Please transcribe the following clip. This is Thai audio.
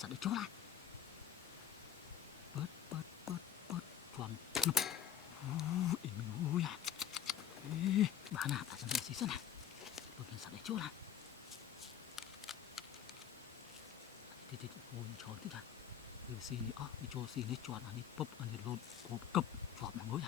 สัตว์ได้ชั่วละเปิดจวนลุบเอ็มโอ้ยบ้าหน้าตาสำเร็จสิสนะเปิดสัตว์ได้ชั่วละที่โอ้ยชอนที่ละคือซีนี่อ๋อมีโจซีนี่จวนอันนี้ปุ๊บอันนี้โดนโขบกึบจอบมันโอ้ย